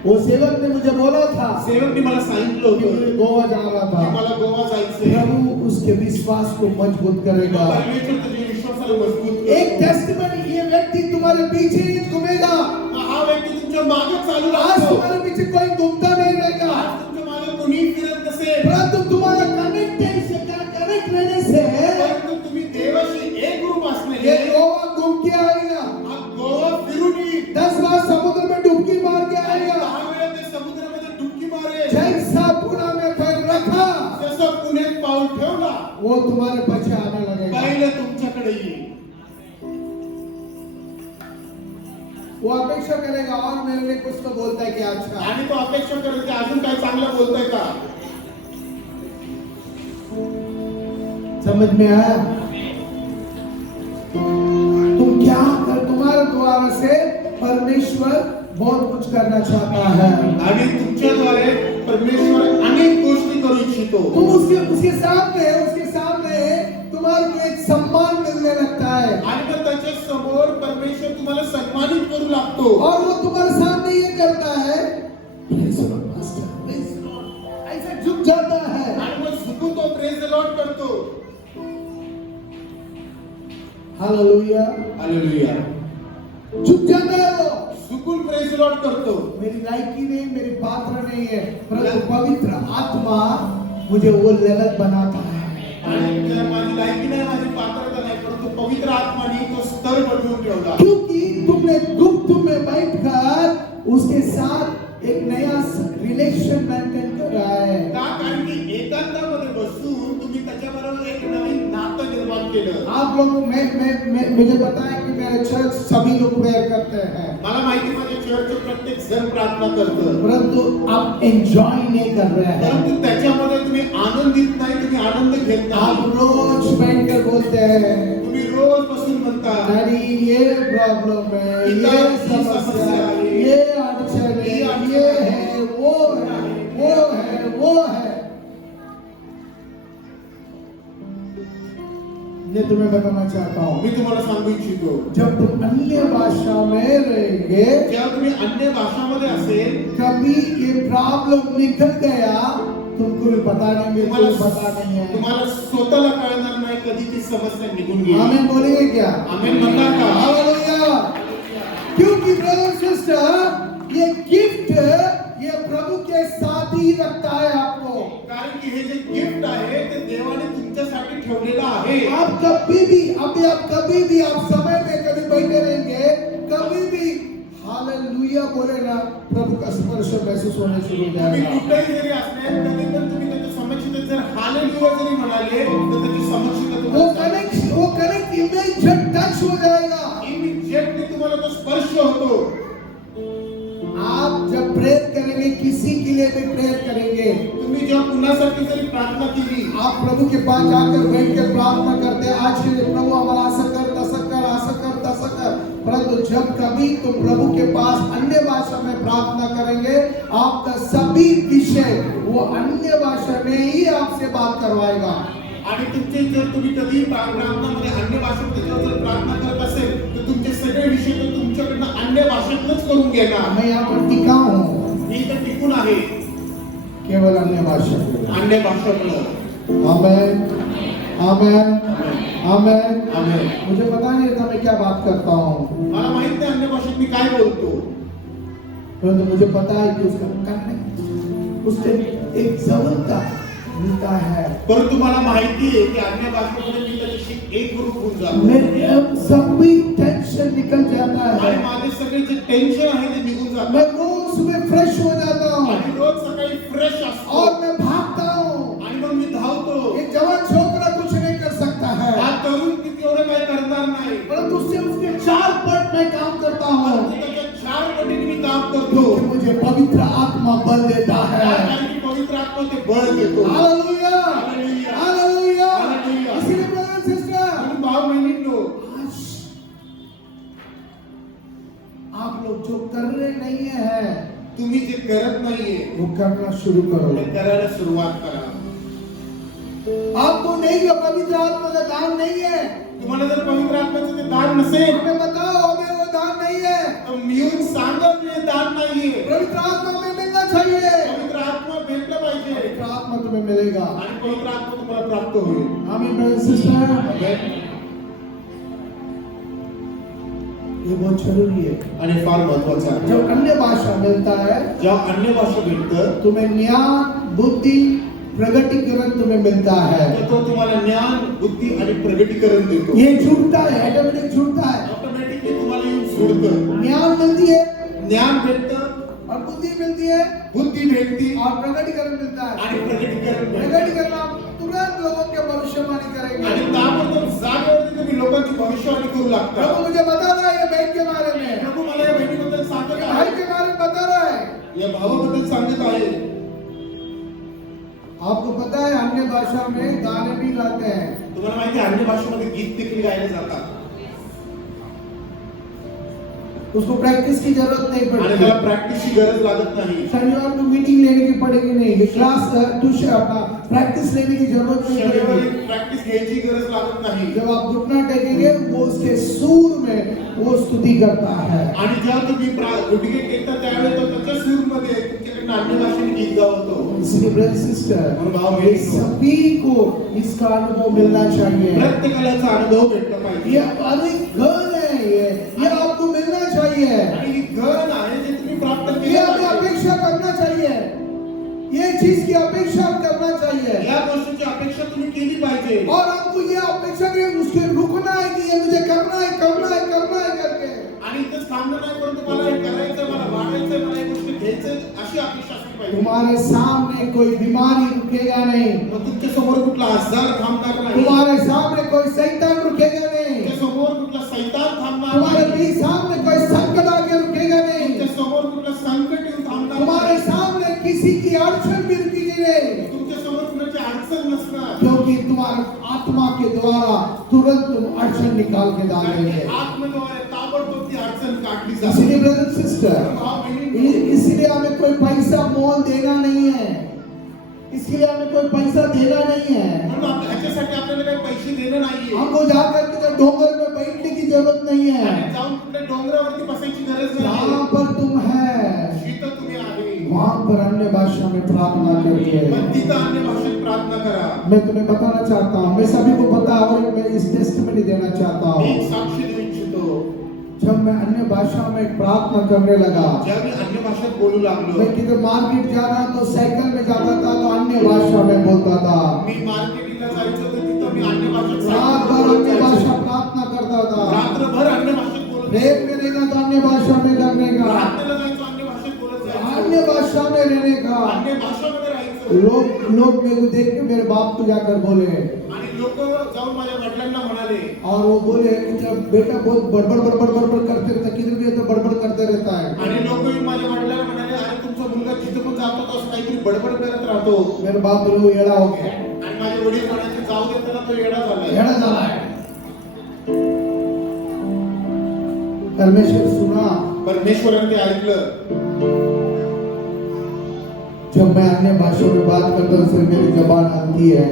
वो सेवक ने मुझे बोला था सेवकने मला सांगितलं कि होतं मुझे गोवा जाना की था। मला गोवा जायचंय. प्रभु उसके विश्वास को मजबूत करेगा। परमेश्वर तुझ्या विश्वासाला मजबूत एक करतो. टेस्टिमनी, ये व्यक्ति तुम्हारे पीछे ही घूमेगा, हा व्यक्ती तुमच्या मागे चालू आज राहतो. तुम्हारे पीछे कोई घूमता नहीं रहेगा, आज तुमच्या मागे कोणी फिरत नसेल. परंतु तुम्हारा कनेक्ट रहने से परंतु तुम्ही देवाशी एक रूप ये असणे गोवा घूम के आएगा, हा गोवा फिरून येईल. 10 बार समुद्र में डुबकी मार के आएगा, 10 वेळा ते समुद्रामध्ये डुबकी मारेल. जैसा पुणे में पैर रखा जसं पुण्यात पाऊल ठेवला वो तुम्हारे पीछे आने लगेगा। पहिलं तुमच्याकडे येईल. वो अपेक्षा करेगा और मेरे लिए कुछ तो बोलता है कि अच्छा, आणि तो अपेक्षा करेल की अजून काय चांगलं बोलताय का. समझ में आया? तुम क्या कर, तुम्हारे द्वारा से परमेश्वर बहुत कुछ करना चाहता है। आणि तुमच्याद्वारे परमेश्वर अनेक गोष्टी करू इच्छितो. तुम उसके सामने तुम्हारे को एक सम्मान मिलने लगता है आणि मग त्याच्या समोर परमेश्वर तुम्हाला सन्मानित करू लागतो. और वो तुम्हारे सामने ये करता है, Praise the Lord, Master, Praise the Lord, ऐसा झुक जाता है। आणि मग झुकून तो प्रेज द लॉर्ड करतो. Hallelujah, hallelujah. झुक जाता है वो। झुकून प्रेज द लॉर्ड करतो. मेरी लायकी नहीं, मेरी पात्र नहीं है, परंतु पवित्र आत्मा मुझे वो लेवल बनाता है। आणि त्या माझी लायकी नाही, माझी पात्रता नाही, परंतु पवित्र आत्माने तो स्तर बनवून ठेवला. क्योंकि तुमने दुख में बैठकर उसके साथ एक नया रिलेशन मेंटेन कर रहा है। का? कारण की एकांतामध्ये बसून तुम्ही त्याच्याबरोबर एक नवीन नातं निर्माण केलं. आप लोग मुझे पता है कि मेरे चर्च सभी लोग प्रेयर करते हैं, मला माहिती माझ्या चर्चचे प्रत्येक जण प्रार्थना करतं, परंतु आप एंजॉय नहीं कर रहे हैं। परंतु त्याच्यामध्ये तुम्ही आनंदित नाही, तुम्ही आनंद घेत आप नाही. रोज बैठकर बोलते हैं, तुम्ही रोज बसून म्हणता डैडी ये प्रॉब्लम है, ये समस्या है, ये अड़चन है, ये है, वो है, वो है, वो है। ये तुम्हें बताना चाहता हूँ, मी तुम्हाला सांगू इच्छितो, जब तुम अन्य भाषा में रहेंगे, जेव्हा तुम्ही अन्य भाषामध्ये असेल, कभी ये प्रॉब्लम निकल गया, तुमको भी पता नहीं, मेरे को भी पता नहीं है। तुम्हाला स्वतःला कळणार नाही कधी ती समस्या निघून गेली. आमीन बोलेंगे क्या? आमेन म्हणता का? हालेलुया। क्योंकि ब्रदर सिस्टर, ये गिफ्ट ये प्रभु के साथ ही रखता है आपको। कारण की हे जे गिफ्ट आहे ते देवाने तुमच्यासाठी ठेवलेलं आहे. आप कभी भी आप समय में कभी बैठे रहेंगे, कभी भी हालेलुया बोले ना, प्रभु का स्पर्श महसूस होने शुरू हो तुम्ही जाएगा। कुठेही जरी असले कधी पण तुम्ही त्याच्या समक्षेत जर हालेलुया जरी म्हणाले तर त्याची समक्षता वो कनेक्ट इमीडिएट टच हो जाएगा। इमिजिएटली तुम्हाला तो स्पर्श होतो. आप जब प्रेयर करेंगे, किसी के लिए भी प्रेयर करेंगे, तुम्ही जेव्हा कुणासाठी जरी प्रार्थना केली, आप प्रभु के पास जाकर बैठ के प्रार्थना करते हैं, आज के लिए प्रभु हमारा असं कर, तसं कर, असं कर, तसं कर। परंतु जब कभी तुम प्रभु के पास अन्य भाषा में प्रार्थना करेंगे, आपका सभी विषय वो अन्य भाषा में ही आपसे बात करवाएगा। आणि तुमचे जर तुम्ही कधी प्रार्थनामध्ये अन्य भाषेमध्ये जर प्रार्थना करत असेल तर तुमचे सगळे विषय तो तुमच्याकडनं अन्य भाषेतच करून घेणार. मैं यहाँ पर टिका हूँ, मी इथे टिकून आहे केवल अन्य भाषा में। अन्य भाषेतनं. आमेन, आमेन, आमेन, आमेन. मुझे पता नहीं था मैं क्या बात करता हूँ, मला माहित नाही अन्य भाषेत मी काय बोलतो, परंतु मुझे पता है कि उसका कनेक्ट, उससे एक जबरता मिलता है। परंतु मला माहिती आहे की अन्य भाषेमध्ये मी त्याच्याशी एक रूप होऊन जातो. मेरे अब सभी टेंशन निकल जाता आणि है, माझे सगळे जे टेन्शन आहे ते निघून मैं जातं. रोज सुबह फ्रेश हो जाता हूँ आणि रोज सकाळी फ्रेश असतो और मैं भागता हूँ। आणि मग मी धावतो. ये जवान छोकरा कुछ नहीं कर सकता है, हा तरुण किती एवढं काही करणार नाही, परंतु उससे उसके 4 पट मैं काम करता हूँ, परंतु त्याच्या 4 पटीने मी काम करतो. क्योंकि मुझे पवित्र आत्मा बल देता है। कारण की पवित्र आत्मा ते बळ देतो. Hallelujah, hallelujah. हालेलुया। हालेलुया. इसलिए ब्रदर सिस्टर, आणि भाव बहिणींनो, आज आप लोग जो कर रहे नहीं है, तुम्ही जे करत नाहीये वो करना शुरू करो। ते करायला सुरुवात करा. आपको नहीं है, पवित्र आत्मा का दान नहीं है, तुम्हाला जर पवित्र आत्म्याचं ते दान नसेल हमें बताओ हमें वो दान नहीं है। तर येऊन सांगा की हे दान नाहीये. पवित्र आत्मा में मिलना चाहिए, पवित्र आत्मा भेटलं पाहिजे पवित्र आत्मा तुम्हें मिलेगा। आणि पवित्र आत्मा तुम्हाला प्राप्त होईल. आमीन ब्रदर सिस्टर, आमेन. ये बहुत जरूरी है। आणि फार महत्वाचं आहे. जब अन्य भाषा मिलता है, जेव्हा अन्य भाषा भेटतं तुम्हें ज्ञान, बुद्धि, प्रगटीकरण तुम्हें मिलता है। तर तो तुम्हाला ज्ञान, बुद्धी आणि प्रगटीकरण देतो. ये जुड़ता है, ऑटोमेटिक जुड़ता है। ऑटोमॅटिकली तुम्हाला येऊन सोडतं. ज्ञान मिलती है ज्ञान भेटतं, और बुद्धि मिलती है बुद्धी भेटती और प्रगटीकरण मिलता है। आणि प्रगटीकरण भेटतं. प्रगटीकरण आप तुरंत लोगों के भविष्यवाणी करेंगे। आणि ताबडतोब जागेवरती तुम्ही लोकांची भविष्यवाणी करू लागता. प्रभु मुझे बता रहा है ये बहन के बारे में, प्रभू मला या बहिणीबद्दल सांगत भाई आहे, के बारे में बता रहा है। या भावाबद्दल सांगत आहे. आपको पता है अन्य भाषा में गाने भी गाते हैं। तुम्हाला माहिती आहे अन्य भाषेमध्ये गीत देखील गायले जातात उसको प्रैक्टिस की जरूरत नहीं आणि पड़ती। त्याला प्रॅक्टिसची गरज लागत नाही. शनिवार को मीटिंग लेने की पड़ेगी नहीं, ये क्लास ट्यूशन अपना प्रैक्टिस लेने की जरूरत नहीं शनिवारी पड़ेगी। प्रॅक्टिस घ्यायची गरज लागत नाही. जब आप घुटना टेकेंगे वो उसके सूर में वो स्तुति करता है। आणि जेव्हा तुम्ही गुडघे टेकता त्यावेळी तो त्याच्या सूरमध्ये तुमच्याकडे अन्य भाषेने गीत गावतो. इसलिए ब्रदर सिस्टर, ये सभी को इसका अनुभव मिलना चाहिए। प्रत्येकाला याचा अनुभव भेटला पाहिजे. ये अधिक गण है, ये आपको मिलना चाहिए। आणि ही गण आहे जे तुम्ही प्राप्त ये केली हमें पाहिजे. अपेक्षा करना चाहिए, ये चीज की अपेक्षा करना चाहिए। या गोष्टीची अपेक्षा तुम्ही केली पाहिजे. और हमको ये अपेक्षा कि उसके रुकना है कि ये मुझे करना है करना है करना है करके। आणि इथंच थांबणं नाही, परंतु मला हे करायचं, मला वाढायचं, मला हे गोष्ट घ्यायचं, अशी अपेक्षा असली पाहिजे. तुम्हारे सामने कोई बीमारी रुकेगा नहीं, मग तुमच्या समोर कुठला आजार थांबणार नाही. तुम्हारे सामने कोई शैतान रुकेगा नहीं, तुमच्या समोर कुठला सैतान थांबणार तुम्हारे नाही. भी सामने कोई संकट आके रुकेगा नहीं, तुमच्या समोर कुठला संकट येऊन थांबणार तुम्हारे नाही. सामने किसी की अड़चन भी रुकेगी नहीं, तुमच्या समोर कुणाची अडचण नसणार. क्योंकि तुम्हारे आत्मा के द्वारा तुरंत तुम अड़चन निकाल के डालेंगे। आत्मद्वारे ताबडतोब ती अडचण काढली जाते. इसीलिए ब्रदर सिस्टर, भाव बहिणी, इसीलिए हमें कोई पैसा मोल देना नहीं है, इसलिए हमें कोई पैसा देना नहीं है। म्हणून ह्याच्यासाठी आपल्याला काही पैसे देणं नाहीये. हमको जाकर के डोंगर में बैठने की जरूरत नहीं आणि है। जाऊन कुठल्या डोंगरावरती बसायची गरज जहाँ नाही. पर तुम है जिथं तुम्ही आहे वहां पर अन्य भाषा में प्रार्थना करिए। पण तिथं अन्य भाषेत प्रार्थना करा. मैं तुम्हें बताना चाहता हूँ, मैं सभी को पता है और मैं इस टेस्टमनी देना चाहता मी एक हूँ। साक्ष देऊ इच्छितो. जब मैं अन्य भाषा में प्रार्थना करने लगा, ज्यावेळी अन्य भाषेत बोलू लागलो, मैं किधर मार्केट जा रहा तो साइकिल में जाता था तो अन्य भाषा में बोलता था, मी मार्केटिंगला जायचं तर तिथं मी अन्य भाषेत रात भर अन्य भाषा प्रार्थना करता था। रात्रभर अन्य भाषेत बोलत रेत में रहना तो अन्य भाषा में लगने का, रात्रीला जायचं अन्य भाषेत बोलत जायचं. अन्य भाषा में रहने का। अन्य भाषामध्ये राहायचं. लोग मेरे को देख के मेरे बाप को जाकर बोले, आणि लोक जाऊन माझ्या वडिलांना म्हणाले, और वो बोले कि जब बेटा बहुत बड़बड़ बड़बड़ बड़बड़ करते रहता, किधर भी तो बड़बड़ करते रहता है। आणि लोक माझ्या वडिलांना म्हणाले, अरे तुमचा मुलगा जिथे पण जातो तो असं काहीतरी बडबड करत राहतो. मेरे बाप बोले वो येड़ा हो गया, आणि माझे वडील म्हणायचे, जाऊ दे त्याला, तो येडा झालाय. येड़ा चला है। परमेश्वर सुना, परमेश्वराने ते ऐकलं. जब मैं अन्य भाषा में बात करता हूँ उससे मेरी जबान हलती है,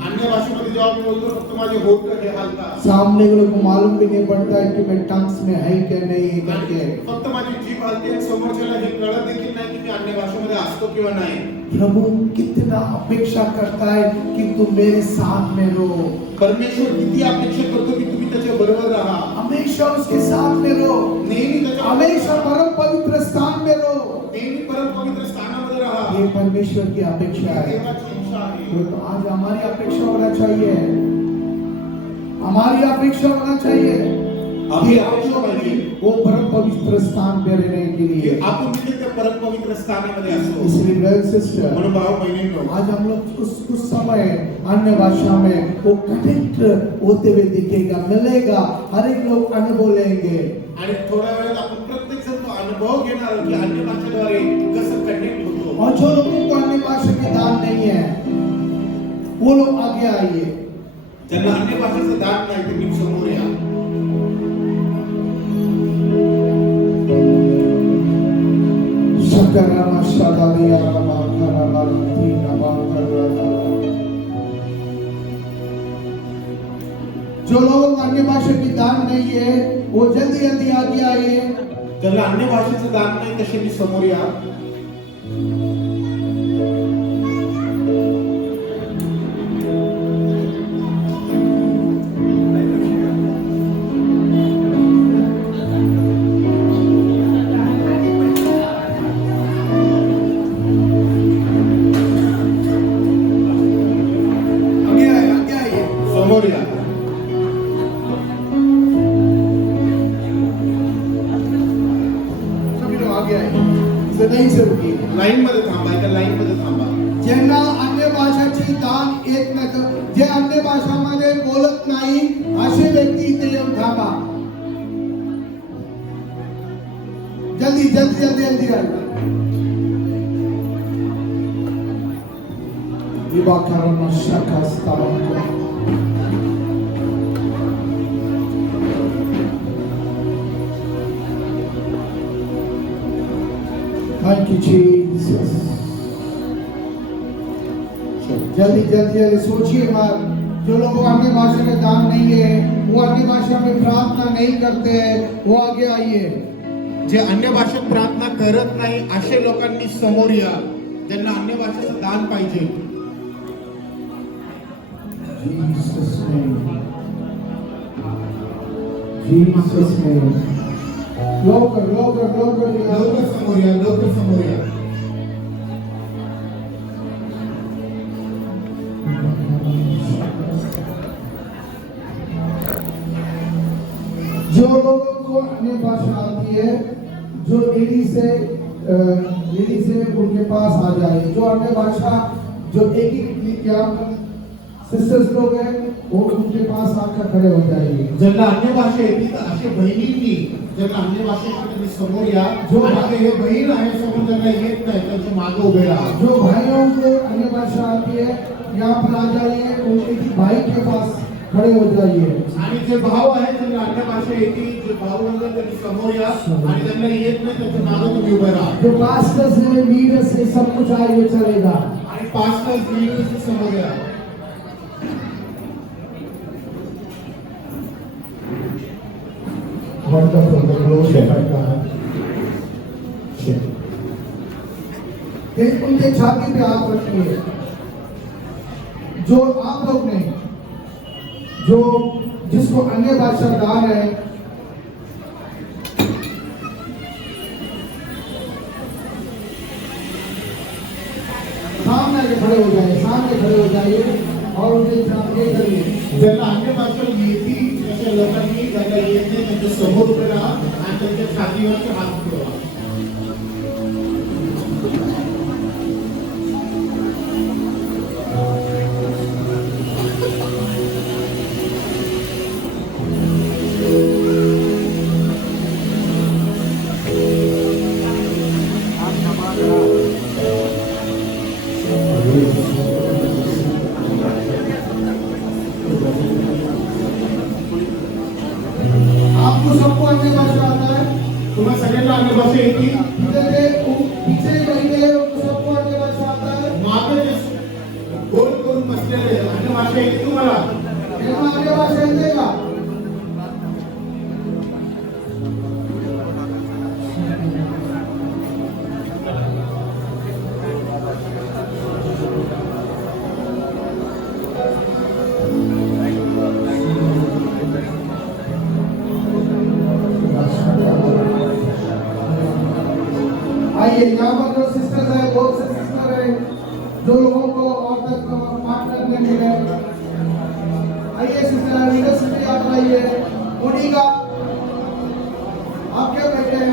अन्य भाषेमध्ये जेव्हा मी बोलतो फक्त माझे होठ हे हलतात. सामने वालों को मालूम भी नहीं पड़ता है कि मैं टंग्स में है क्या नहीं करके। फक्त माझी जीभ हलते आणि समोरच्याला हे कळत देखील नाही की मी अन्य भाषेमध्ये असतो किंवा नाही. प्रभु कितना अपेक्षा करता है कि तुम मेरे साथ में रहो, परमेश्वर किती अपेक्षा करतो की तुम्ही त्याच्या बरोबर राहा, हमेशा उसके साथ में रहो, नेहमी त्याच्या हमेशा परम पवित्र स्थान में रहो। नेहमी परम पवित्र स्थानामध्ये राहा. ये परमेश्वर की अपेक्षा है। देवाची इच्छा आहे. तो आज हमारी अपेक्षा होना चाहिए, हमारी अपेक्षा होना चाहिए आपली अपेक्षा पाहिजे वो परम पवित्र स्थान पे रहने के की लिए। आपण तिथे त्या परम पवित्र स्थानामध्ये असतो. इसलिए ब्रदर सिस्टर, म्हणून भाऊ बहिणींनो, आज हम लोग उस समय अन्य भाषा में वो कनेक्ट होते हुए दिखेगा, मिलेगा, हर एक लोग अनुभव लेंगे। आणि थोड्या वेळात आपण प्रत्येक जण तो अनुभव घेणार आहोत की अन्य भाषेद्वारे कसं कनेक्ट होतो. और जो लोगों को अन्य भाषा के दान नहीं है वो लोग आगे आइए। ज्यांना अन्य भाषेचं दान नाही ते मी समोर या. शंकरामा शादालिया रामा करामा तीनामा करामा। जो लोगों को अन्य भाषा की दान नहीं है वो जल्दी जल्दी आगे आइए। ज्याला अन्य भाषेचं दान नाही तसे मी समोर या. आगे आइए। समोर या. सभी लोग आगे आइए, इसे नहीं से रुकिए। लाईन मध्ये थांबा, एका लाईन मध्ये थांबा. ज्यांना अन्य भाषाची दान येत नाही, जे अन्य भाषामध्ये बोलत नाही असे व्यक्ती इथे येऊन थांबा। जल्दी जल्दी जल्दी जल्दी आइए। Ibakarama Shakastaya. Thank you, Jesus. जल्दी जल्दी सोचिए मत। जो लोग अन्य भाषा में दान नहीं है, वो अन्य भाषा में प्रार्थना नहीं करते हैं, वो आगे आइए। जे अन्य भाषेत प्रार्थना करत नाही असे लोकांनी समोर या, ज्यांना अन्य भाषेचं दान पाहिजे. Jesus name. Jesus name. लवकर लवकर लवकर लवकर समोर या, लवकर समोर या. जो लोगों को अन्य भाषा आती है, जो लेडी से उनके पास आ जाए। जो अन्य भाषा जो एक यहाँ सिस्टर्स लोग हैं, वो उनके पास आकर खड़े हो जाएंगे। ज्यांना अन्य भाषा येते तर असे बहिणींनी ज्यांना अन्य भाषा येते त्यांनी समोर या. जो आणि हे बहीण आहे समोर ज्यांना येत नाही त्यांच्या मागे उभे राहा. जो भाइयों को अन्य भाषा आती है, यहाँ पर आ जाइए, उनके भाई के पास खड़े हो जाइए। आणि जे भाव आहेत त्यांना अन्य भाषा येते, जे भाऊ आहेत त्यांनी समोर या आणि ज्यांना येत नाही त्यांच्या मागे तुम्ही उभे राहा. जो पास्टर्स है, लीडर्स है, सब कुछ आगे चलेगा। आणि पास्टर्स लीडर्स समोर या. Wonderful, the glory of God. उनके छाती पे हाथ रखिए। जो आप लोग नहीं, जो जिसको अन्य भाषा दान है, सामने आके खड़े हो जाइए, सामने खड़े हो जाइए और उनके छाती करिए। ज्यांना अन्य भाषा येते अशा लोकांनी ज्यांना येत नाही त्यांच्या समोर उभे राहा आणि त्यांच्या छातीवरती हात ठेवा. आपको सबको अन्य भाषा आता है? तुम्हा सगळ्यांना अन्य भाषा येते? पीछे बैठे उनको सबको अन्य भाषा आता है? मागे जे गोल करून बसलेले अन्य भाषा येते तुम्हाला? यांना अन्य भाषा येते का? आइए, यहाँ पर जो सिस्टर्स है, बहुत से सिस्टर है, जो लोगों को और तक पार्टनर में मिले। आइए सिस्टर, लीडरशिप की यात्रा आइए। मोनिका, आप क्यों बैठे हैं?